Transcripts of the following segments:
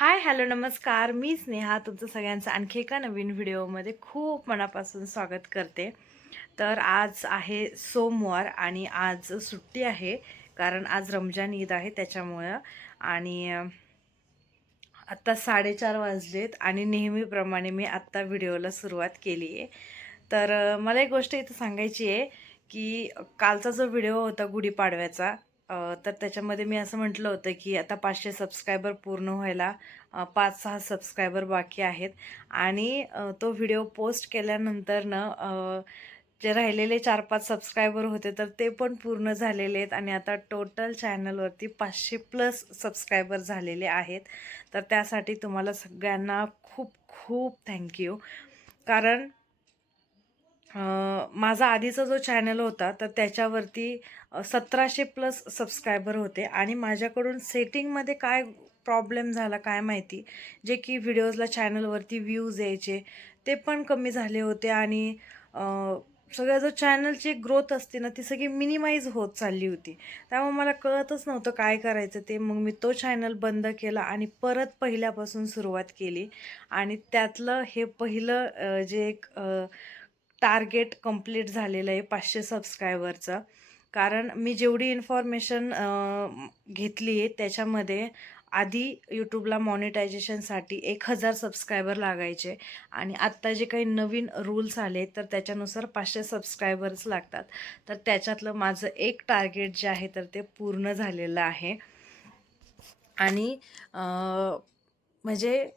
Hi hello नमस्कार. मी स्नेहा तुमचं सगळ्यांचं आणखी एका नवीन व्हिडिओमध्ये खूप मनापासून स्वागत करते. तर आज आहे सोमवार आणि आज सुट्टी आहे कारण आज रमजान ईद आहे त्याच्यामुळं. आणि आत्ता साडेचार वाजलेत आणि नेहमीप्रमाणे मी आत्ता व्हिडिओला सुरुवात केली आहे तर मला एक गोष्ट इथं सांगायची आहे की कालचा जो व्हिडिओ होता गुढीपाडव्याचा तर त्याच्यामध्ये मी असं म्हटलं होतं की आता पाचशे सबस्क्रायबर पूर्ण व्हायला पाच सहा सबस्क्रायबर बाकी आहेत. आणि तो व्हिडिओ पोस्ट केल्यानंतर ना जे राहिलेले चार पाच सबस्क्रायबर होते तर ते पण पूर्ण झालेले आहेत. आणि आता टोटल चॅनलवरती पाचशे प्लस सबस्क्रायबर झालेले आहेत. तर त्यासाठी तुम्हाला सगळ्यांना खूप खूप थँक्यू कारण माझा आधीचा जो चॅनल होता तर त्याच्यावरती सतराशे प्लस सबस्क्रायबर होते आणि माझ्याकडून सेटिंगमध्ये काय प्रॉब्लेम झाला काय माहिती? जे की व्हिडिओजला चॅनलवरती व्ह्यूज यायचे ते पण कमी झाले होते आणि सगळ्या जो चॅनलची ग्रोथ असते ना ती सगळी मिनिमाइज होत चालली होती. त्यामुळे मला कळतच नव्हतं काय करायचं ते. मग मी तो चॅनल बंद केला आणि परत पहिल्यापासून सुरुवात केली. आणि त्यातलं हे पहिलं जे एक टार्गेट कंप्लीट झालेलं आहे पाचशे सबस्क्रायबरचं. कारण मी जेवढी इन्फॉर्मेशन घेतली आहे त्याच्यामध्ये आधी यूट्यूबला मॉनिटायझेशनसाठी एक हजार सबस्क्रायबर लागायचे आणि आत्ता जे काही नवीन रूल्स आले तर त्याच्यानुसार पाचशे सबस्क्रायबर्स लागतात. तर त्याच्यातलं माझं एक टार्गेट जे आहे तर ते पूर्ण झालेलं आहे. आणि म्हणजे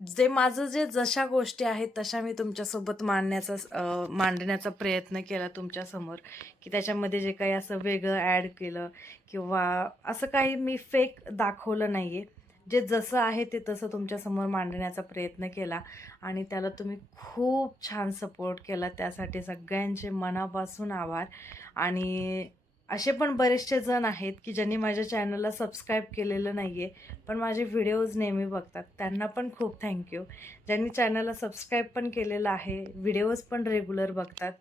जे माझं जे जशा गोष्टी आहेत तशा मी तुमच्यासोबत मांडण्याचा मांडण्याचा प्रयत्न केला तुमच्यासमोर की त्याच्यामध्ये जे काही असं वेगळं ॲड केलं किंवा असं काही मी फेक दाखवलं नाही आहे जे जसं आहे ते तसं तुमच्यासमोर मांडण्याचा प्रयत्न केला आणि त्याला तुम्ही खूप छान सपोर्ट केला. त्यासाठी सगळ्यांचे मनापासून आभार आणि असे पण बरेचसे जण आहेत की ज्यांनी माझ्या चॅनलला सबस्क्राईब केलेलं नाही आहे पण माझे व्हिडिओज नेहमी बघतात. त्यांना पण खूप थँक्यू ज्यांनी चॅनलला सबस्क्राईब पण केलेलं आहे व्हिडिओज पण रेग्युलर बघतात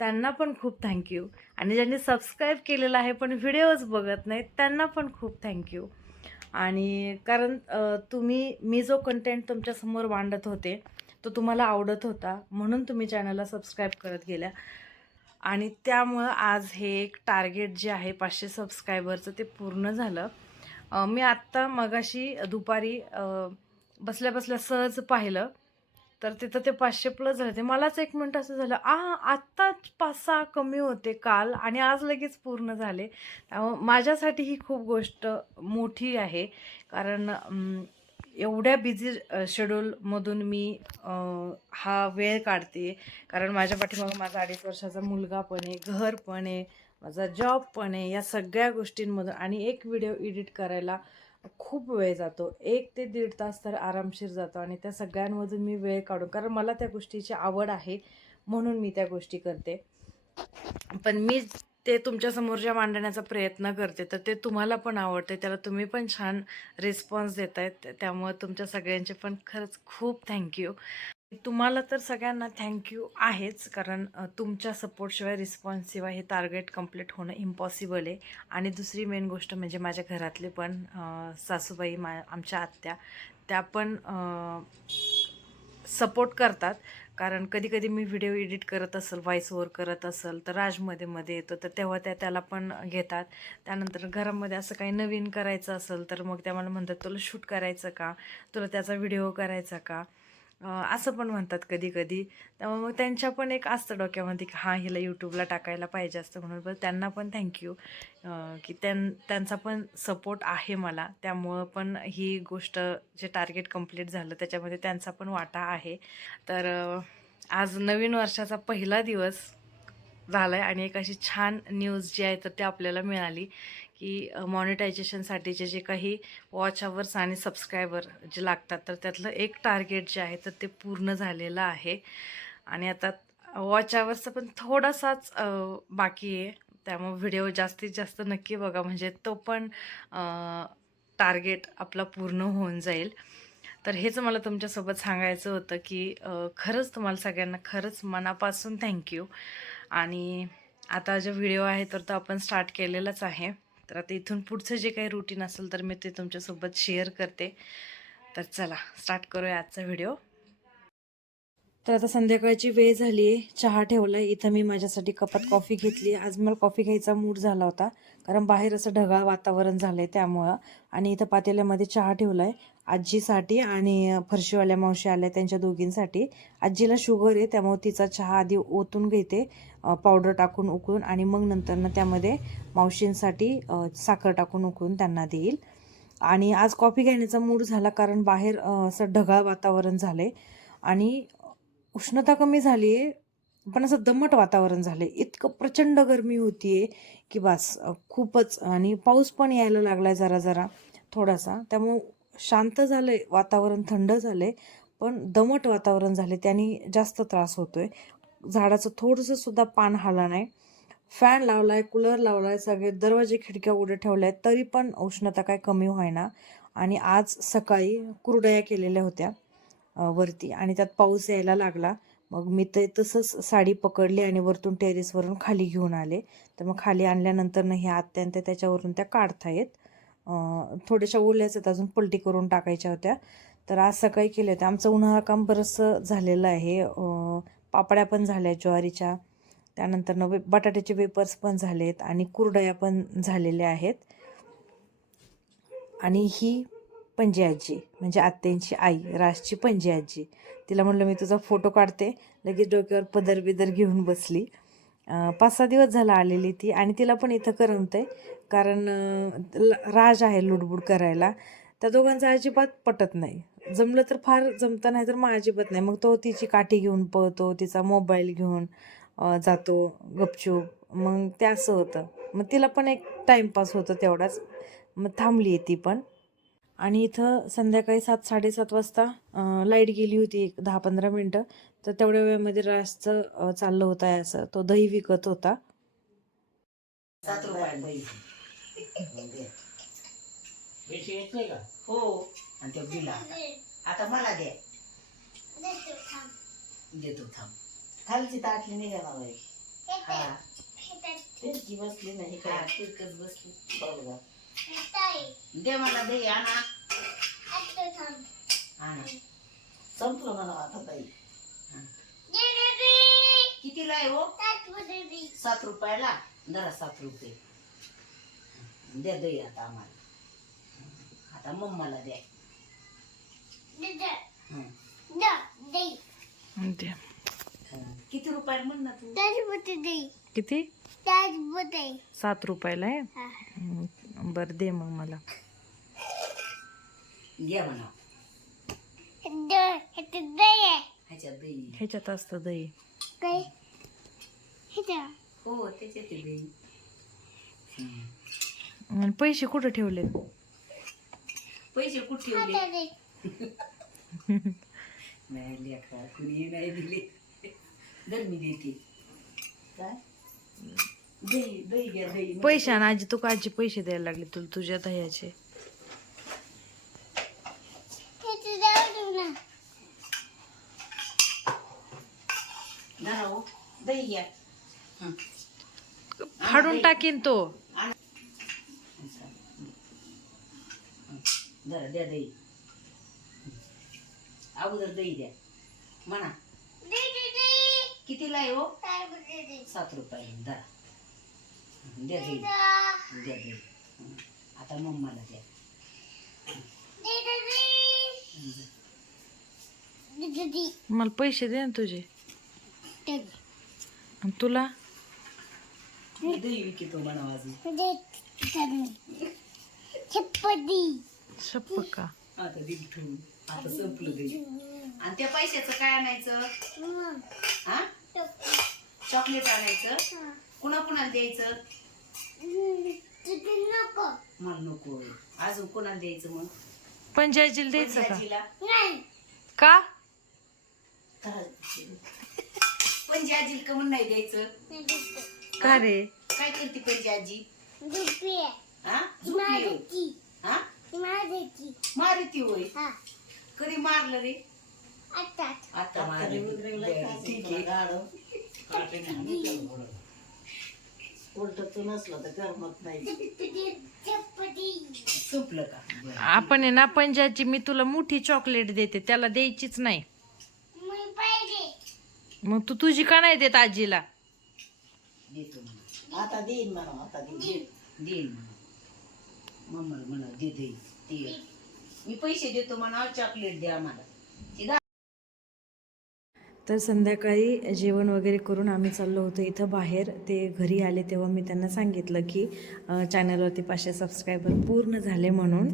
त्यांना पण खूप थँक्यू आणि ज्यांनी सबस्क्राईब केलेलं आहे पण व्हिडिओज बघत नाहीत त्यांना पण खूप थँक्यू आणि कारण तुम्ही मी जो कंटेंट तुमच्यासमोर मांडत होते तो तुम्हाला आवडत होता म्हणून तुम्ही चॅनलला सबस्क्राईब करत गेल्या. आणि त्यामुळं आज हे एक टार्गेट जे आहे पाचशे सबस्क्रायबरचं ते पूर्ण झालं. मी आत्ता मगाशी दुपारी बसल्या बसल्या सहज पाहिलं. तर तिथं ते पाचशे प्लस झाले. ते मलाच एक मिनिट असं झालं आ आत्ताच पाच सहा कमी होते काल आणि आज लगेच पूर्ण झाले. त्यामुळं माझ्यासाठी ही खूप गोष्ट मोठी आहे. कारण एवढ्या बिझी शेड्यूलमधून मी हा वेळ काढते. कारण माझ्या पाठीमागं माझा अडीच वर्षाचा मुलगा पण आहे घर पण आहे माझा जॉब पण आहे या सगळ्या गोष्टींमधून आणि एक व्हिडिओ एडिट करायला खूप वेळ जातो. एक ते दीड तास तर आरामशीर जातो आणि त्या सगळ्यांमधून मी वेळ काढून कारण मला त्या गोष्टीची आवड आहे म्हणून मी त्या गोष्टी करते. पण मी ते तुमच्यासमोर ज्या मांडण्याचा प्रयत्न करते तर ते तुम्हाला पण आवडते. त्याला तुम्ही पण छान रिस्पॉन्स देत आहेत त्यामुळं तुमच्या सगळ्यांचे पण खरंच खूप थँक्यू तुम्हाला तर सगळ्यांना थँक्यू आहेच कारण तुमच्या सपोर्टशिवाय रिस्पॉन्सशिवाय हे टार्गेट कंप्लीट होणं इम्पॉसिबल आहे. आणि दुसरी मेन गोष्ट म्हणजे माझ्या घरातले पण सासूबाई मा आमच्या आत्या त्या पण सपोर्ट करतात. कारण कधी कधी मी व्हिडिओ एडिट करत असेल व्हॉइस ओव्हर करत असेल तर राजमध्ये मध्ये येतो तर तेव्हा त्या त्याला पण घेतात. त्यानंतर घरामध्ये असं काही नवीन करायचं असेल तर मग त्या मला म्हणतात तुला शूट करायचं का? तुला त्याचा व्हिडिओ करायचा का? असं पण म्हणतात कधी कधी त्यामुळे मग त्यांच्या पण एक असतं डोक्यामध्ये की हां हिला यूट्यूबला टाकायला पाहिजे असतं म्हणून. पण त्यांना पण थँक्यू की त्यां त्यांचा पण सपोर्ट आहे मला. त्यामुळं पण ही गोष्ट जे टार्गेट कंप्लीट झालं त्याच्यामध्ये त्यांचा पण वाटा आहे. तर आज नवीन वर्षाचा पहिला दिवस झाला आहे आणि एक अशी छान न्यूज जी आहे तर ती आपल्याला मिळाली. की मॉनिटायझेशनसाठीचे जे काही वॉच अवर्स आणि सबस्क्रायबर जे लागतात तर त्यातलं एक टार्गेट जे आहे तर ते पूर्ण झालेलं आहे. आणि आता वॉच अवर्सचा पण थोडासाच बाकी आहे. त्यामुळे व्हिडिओ जास्तीत जास्त नक्की बघा. म्हणजे तो पण टार्गेट आपला पूर्ण होऊन जाईल. तर हेच मला तुमच्यासोबत सांगायचं होतं की खरंच तुम्हाला सगळ्यांना खरंच मनापासून थँक्यू आणि आता जो व्हिडिओ आहे तर तो आपण स्टार्ट केलेलाच आहे. तर आता इथून पुढचं जे काही रुटीन असेल तर मी ते तुमच्यासोबत शेअर करते. तर चला स्टार्ट करूया आजचा व्हिडिओ तर आता संध्याकाळची वेळ झाली आहे. चहा ठेवला आहे इथं मी माझ्यासाठी कपात कॉफी घेतली. आज मला कॉफी घ्यायचा मूड झाला होता. कारण बाहेर असं ढगाळ वातावरण झालं आहे त्यामुळं. आणि इथं पातेल्यामध्ये चहा ठेवला आहे आजीसाठी आणि फरशीवाल्या मावशी आल्या त्यांच्या दोघींसाठी. आजीला शुगर आहे त्यामुळे तिचा चहा आधी ओतून घेते पावडर टाकून उकळून आणि मग नंतरनं त्यामध्ये मावशींसाठी साखर टाकून उकळून त्यांना देईल. आणि आज कॉफी घेण्याचा मूड झाला कारण बाहेर असं ढगाळ वातावरण झालंय. आणि उष्णता कमी झाली आहे पण असं दमट वातावरण झालं आहे इतकं प्रचंड गरमी आहे की बस खूपच. आणि पाऊस पण यायला लागला आहे जरा जरा थोडासा. त्यामुळं शांत झालं आहे वातावरण थंड झालं आहे पण दमट वातावरण झाले त्याने जास्त त्रास होतो आहे झाडाचं थोडंसं सुद्धा पान हाला नाही. फॅन लावला आहे कूलर लावला आहे सगळे दरवाजे खिडक्या उघडे ठेवल्या तरी पण उष्णता काय कमी व्हायना. आणि आज सकाळी कुरडया केलेल्या होत्या. वरती आणि त्यात पाऊस यायला लागला. मग मी ते तसंच साडी पकडली आणि वरतून टेरेसवरून खाली घेऊन आले. तर मग खाली आणल्यानंतरनं हे अत्यंत त्याच्यावरून त्या काढतायत. येत थोड्याशा ओल्याच आहेत अजून पलटी करून टाकायच्या होत्या. तर आज सकाळी केले होते आमचं उन्हाळा काम बरंचसं झालेलं आहे. पापड्या पण झाल्या ज्वारीच्या. त्यानंतरनं वे बटाट्याचे वेपर्स पण झालेत आणि कुरडया पण झालेल्या आहेत. आणि ही पणजी आजी म्हणजे आत्यांची आई राजची पणजी आजी. तिला म्हणलं मी तुझा फोटो काढते. लगेच डोक्यावर पदर बिदर घेऊन बसली. पाच सहा दिवस झाला आलेली ती आणि तिला पण इथं करमतंय. कारण ल- राज आहे लुडबुड करायला. त्या दोघांचं अजिबात पटत नाही. जमलं तर फार जमतं नाही तर मग अजिबात नाही. मग तो तिची काठी घेऊन पळतो तिचा मोबाईल घेऊन जातो गपचूप. मग ते असं होतं. मग तिला पण एक टाईमपास होतं तेवढाच. मग थांबली आहे ती पण. आणि इथं संध्याकाळी सात साडेसात वाजता लाइट गेली होती एक दहा पंधरा मिनटं. तर तेवढ्या वेळामध्ये रासचं चाललं होतं आहे असं. तो दही विकत होता. हो. आणि ते बिल आता आता मला द्या देतो थांब. खालची ताटली नाही बाबा हा. बसली नाही काय तिरकच बसली. बघ दे मला दही आणा. आणा. संपलं मला आता दही. हा. कितीला आहे हो? सात रुपयाला? जरा सात रुपये. द्या दही आता आम्हाला. आता मम्माला द्या. किती रुपयाला म्हण ना तू? किती? सात रुपयाला आहे? बरं दे मग मला. घ्या म्हणा. ह्याच्यात दही. ह्याच्यात असतं दही. हो त्याच्यात आहे दही. हं. आणि पैसे कुठं ठेवले? पैसे कुठे ठेवले? नाही लेखा कुणी नाही दिले. दर मी देते. काय? दही दही घ्या दही. पैसे आणि आजी तू आजी पैसे द्यायला लागले तुला तुझ्या दह्याचे. धरा हो दही घ्या. हं. फाडून टाकीन तो. धरा द्या दही. अगोदर दही द्या. म्हणा. कितीला आहे हो? सात रुपये. धरा. द्या द्या. आता मम्माला द्या. मला पैसे दे ना तुझे. आणि तुला? शप्प का? आता दिली ठेवून. आता संपलं आणि त्या पैशाचं काय आणायचं? हा. चॉकलेट. आणायचं? कुणा कुणाला द्यायचं? मला नको. अजून कोणाला द्यायचं मग? पंचायतीला द्यायचं का? पंजाजीला का? पंजी आजीला का म्हणून नाही द्यायचं? का रे? काय करते पंजी आजी हा? झोपली होय. हा? मारती. होय? कधी मारलं रे? आता मारलं. बरं, ठीक आहे. उलटचं नसलं तर करमत नाही. सुपलं का? बरं. आपण आहे ना पंजाची मी तुला मोठी चॉकलेट देते त्याला द्यायचीच नाही. मग तू तुझी का नाही देत आजीला? देतो म्हणा. आता देईन म्हणा आता देईन. देईन म्हणा. मम्मा म्हणा दे दे दे. मी पैसे देतो म्हणा चॉकलेट द्या मला तर संध्याकाळी जेवण वगैरे करून आम्ही चाललो होतो इथं बाहेर. ते घरी आले तेव्हा मी त्यांना सांगितलं की चॅनलवरती पाचशे सबस्क्रायबर पूर्ण झाले म्हणून.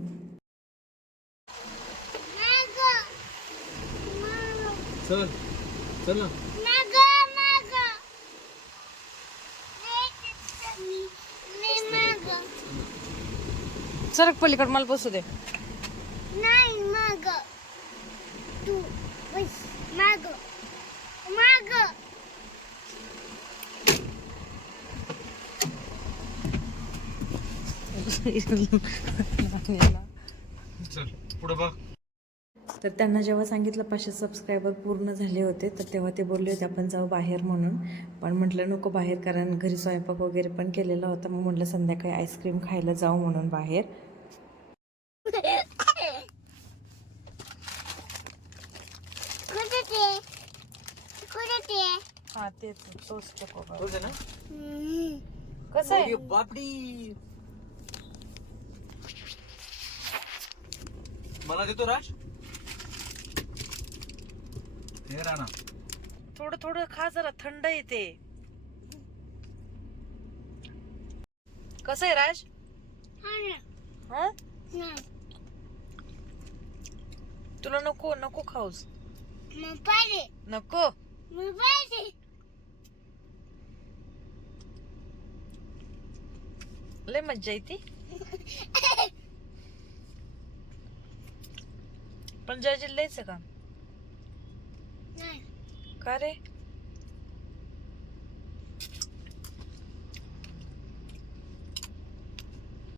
चल. चल ना. सरक पलीकड मला बसू दे. नाही माग. तू बस माग माग चल पुढे बघ तर त्यांना जेव्हा सांगितलं पाचशे सबस्क्रायबर पूर्ण झाले होते तर तेव्हा ते बोलले होते आपण जाऊ बाहेर म्हणून. पण म्हटलं नको बाहेर कारण घरी स्वयंपाक वगैरे पण केलेला होता. मग म्हटलं संध्याकाळी आईस्क्रीम खायला जाऊ म्हणून बाहेर. हा तेच तोच. कसं आहे? बापडी! मला देतो राज. हे राणा. थोडं थोडं खा जरा थंड येते. कसं आहे राज? हा. हा तुला नको नको खाऊस. नको. लय मज्जा येते. पण जय जिल्ह्याचं का? नाही. का रे?